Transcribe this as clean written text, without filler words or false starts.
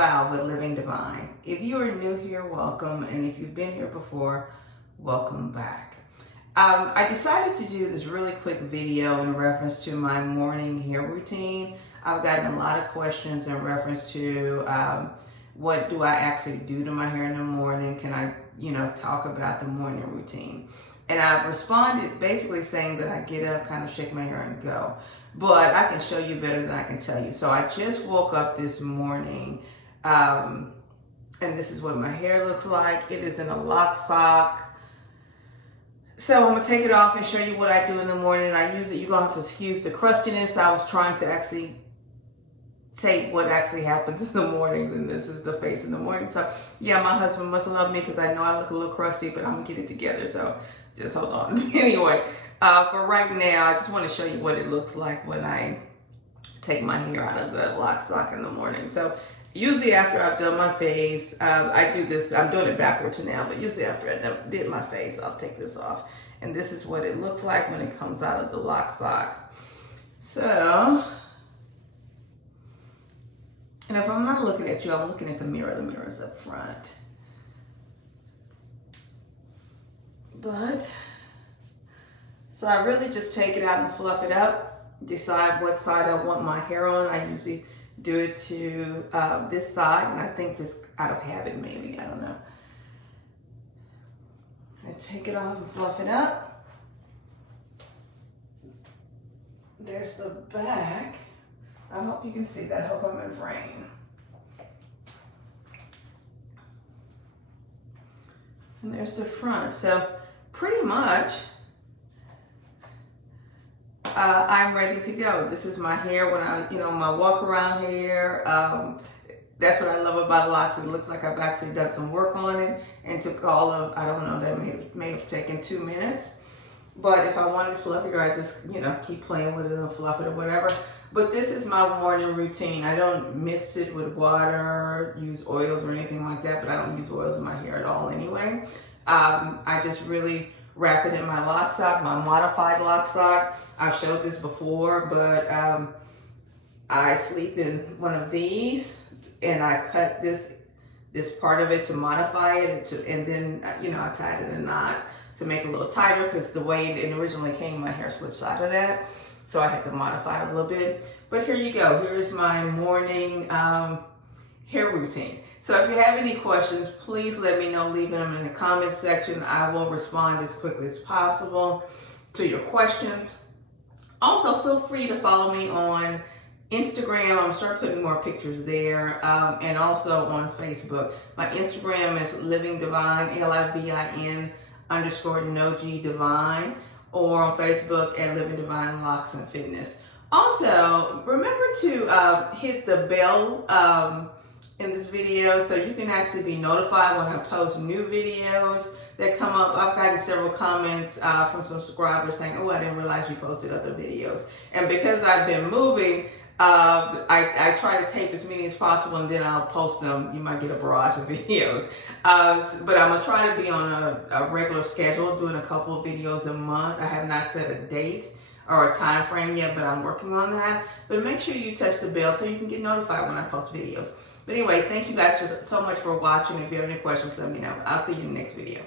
Wow, with Living Divine. If you are new here, welcome. And if you've been here before, welcome back. I decided to do this really quick video in reference to my morning hair routine. I've gotten a lot of questions in reference to what do I actually do to my hair in the morning? Can I, talk about the morning routine? And I've responded basically saying that I get up, kind of shake my hair and go. But I can show you better than I can tell you. So I just woke up this morning. And this is what my hair looks like. It is in a lock sock. So I'm gonna take it off and show you what I do in the morning. I use it, you're gonna have to excuse the crustiness. I was trying to actually say what actually happens in the mornings, and this is the face in the morning. So yeah, my husband must love me because I know I look a little crusty, but I'm gonna get it together. So just hold on. Anyway, for right now, I just wanna show you what it looks like when I take my hair out of the lock sock in the morning. So usually after I've done my face, I do this, I'm doing it backwards now, but usually after I did my face, I'll take this off. And this is what it looks like when it comes out of the lock sock. So, and if I'm not looking at you, I'm looking at the mirror's up front. But, so I really just take it out and fluff it up, decide what side I want my hair on. I usually do it to this side, and I think just out of habit maybe, I don't know. I take it off and fluff it up. There's the back. I hope you can see that. I hope I'm in frame. And there's the front. So pretty much I'm ready to go. This is my hair when I, my walk around hair. That's what I love about Locs. It looks like I've actually done some work on it and took all of, I don't know, that may have taken 2 minutes. But if I wanted to fluff it, I just, keep playing with it and fluff it or whatever. But this is my morning routine. I don't mix it with water, use oils or anything like that, but I don't use oils in my hair at all anyway. I just really wrap it in my lock sock, my modified lock sock. I've showed this before, but I sleep in one of these, and I cut this part of it to modify it, and then I tied it in a knot to make it a little tighter, because the way it originally came, my hair slips out of that, so I had to modify it a little bit. But here you go. Here is my morning hair routine. So if you have any questions, please let me know. Leave them in the comment section. I will respond as quickly as possible to your questions. Also, feel free to follow me on Instagram. I'm gonna start putting more pictures there, and also on Facebook. My Instagram is Living Divine, LIVIN_NOG Divine, or on Facebook at Living Divine Locs and Fitness. Also, remember to hit the bell in this video so you can actually be notified when I post new videos that come up. I've gotten several comments from some subscribers saying, oh, I didn't realize you posted other videos. And because I've been moving, I try to tape as many as possible, and then I'll post them. You might get a barrage of videos. But I'm gonna try to be on a regular schedule, doing a couple of videos a month. I have not set a date or a time frame yet, but I'm working on that. But make sure you touch the bell so you can get notified when I post videos. But anyway, thank you guys so much for watching. If you have any questions, let me know. I'll see you in the next video.